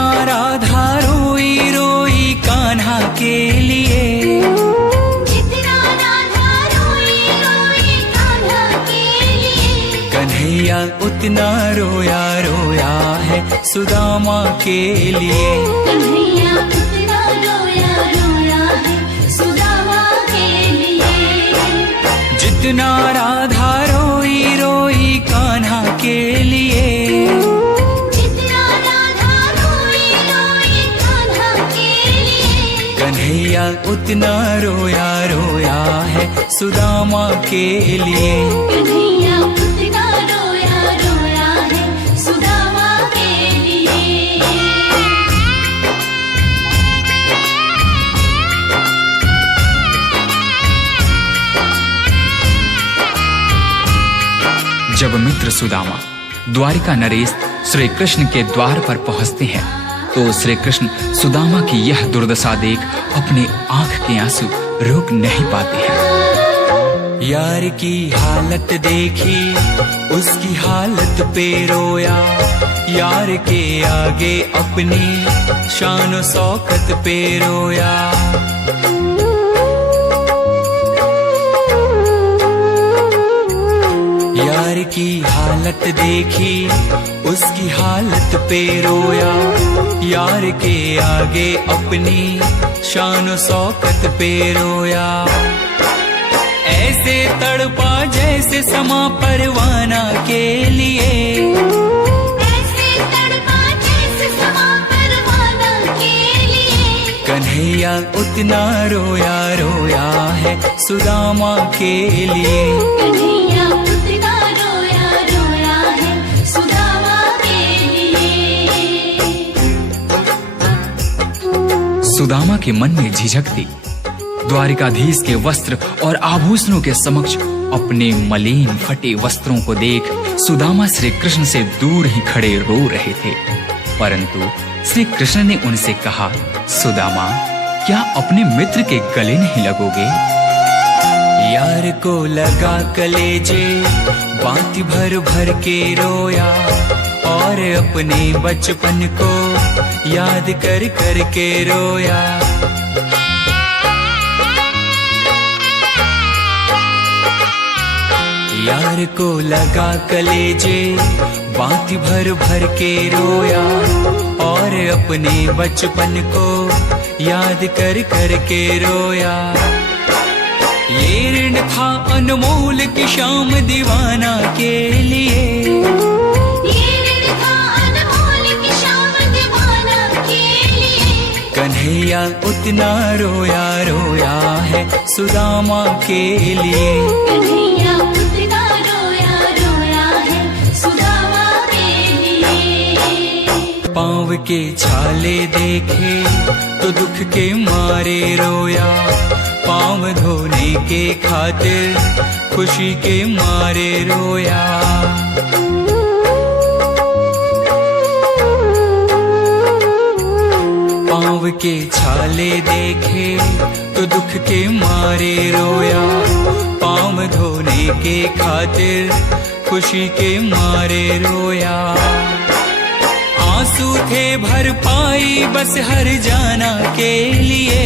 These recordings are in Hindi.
जितना राधा रोई रोई कान्हा के लिए, जितना राधा रोई रोई कान्हा के लिए, कन्हैया उतना रोया रोया है सुदामा के लिए। कन्हैया उतना रोया रोया है सुदामा के लिए। जितना राधा रोई रोई कान्हा के लिए, जितना राधा रोई रोई कान्हा के लिए, कन्हैया उतना रोया रोया है सुदामा के लिए। कन्हैया उतना रोया रोया है सुदामा के लिए। जब मित्र सुदामा द्वारिका नरेश श्री कृष्ण के द्वार पर पहुंचते हैं तो श्री कृष्ण सुदामा की यह दुर्दशा देख अपने आंख के आंसू रोक नहीं पाते हैं। यार की हालत देखी उसकी हालत पे रोया, यार के आगे अपनी शान शौकत पे रोया। यार की हालत देखी उसकी हालत पे रोया, यार के आगे अपनी शान शौकत पे रोया। ऐसे तड़पा जैसे समा परवाना के लिए, ऐसे तड़पा जैसे समा परवाना के लिए, कन्हैया उतना रोया रोया है सुदामा के लिए। कन्हैया उतना रोया रोया है सुदामा के लिए। सुदामा के मन में झिझक थी। द्वारिकाधीश के वस्त्र और आभूषणों के समक्ष अपने मलिन फटे वस्त्रों को देख सुदामा श्री कृष्ण से दूर ही खड़े रो रहे थे। परंतु श्री कृष्ण ने उनसे कहा, सुदामा, क्या अपने मित्र के गले नहीं लगोगे? यार को लगा कलेजे बाती भर भर के रोया, और अपने बचपन को याद कर कर के रोया। यार को लगा कलेजे बाती भर भर के रोया, और अपने बचपन को याद कर कर के रोया। ये ऋण था अनमोल की शाम दीवाना के लिए, ये ऋण था अनमोल की शाम दीवाना के लिए, कन्हैया उतना रोया रोया है सुदामा के लिए। कन्हैया उतना रोया रोया है सुदामा के लिए। पाँव के छाले देखे तो दुख के मारे रोया, पाँव धोने के खातिर खुशी के मारे रोया। पाँव के छाले देखे तो दुख के मारे रोया, पाँव धोने के खातिर खुशी के मारे रोया। आंसू थे भर पाई बस हर जाना के लिए,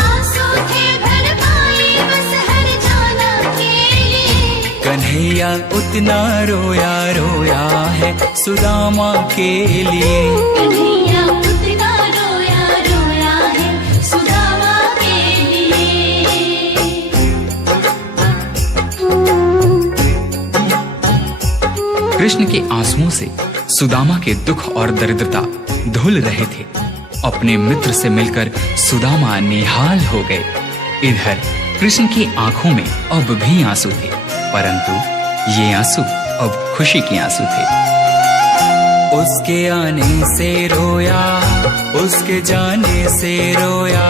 आंसू थे भर पाई बस हर जाना के लिए, कन्हैया उतना रोया रोया है सुदामा के लिए। कन्हैया उतना रोया रोया है सुदामा के लिए। कृष्ण के आंसुओं से सुदामा के दुख और दरिद्रता धुल रहे थे। अपने मित्र से मिलकर सुदामा निहाल हो गए। इधर कृष्ण की आंखों में अब भी आंसू थे, परंतु ये आंसू अब खुशी के आंसू थे। उसके आने से रोया, उसके जाने से रोया,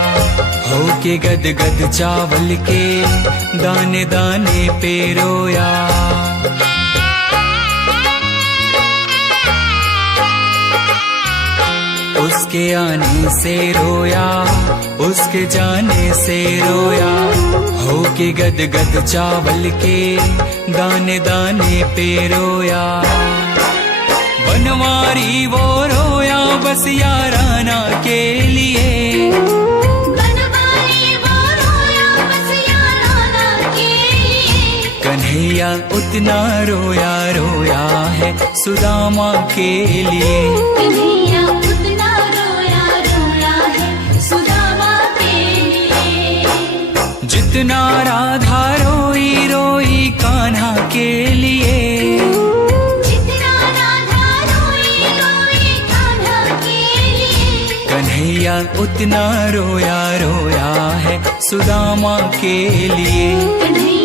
होके गद गद चावल के दाने दाने पे रोया। उसके आने से रोया, उसके जाने से रोया, होके गद गद चावल के दाने दाने पे रोया। बनवारी वो रोया बस बस याराना के लिए। बनवारी वो रोया बस याराना के लिए। कन्हैया उतना रोया रोया है सुदामा के लिए। कन्हैया उतना रोया रोया है सुदामा के लिए। जितना राधा रोई रोई कान्हा के लिए। जितना राधा रोई रोई कान्हा के लिए। कन्हैया उतना रोया रोया है सुदामा के लिए। कन्हैया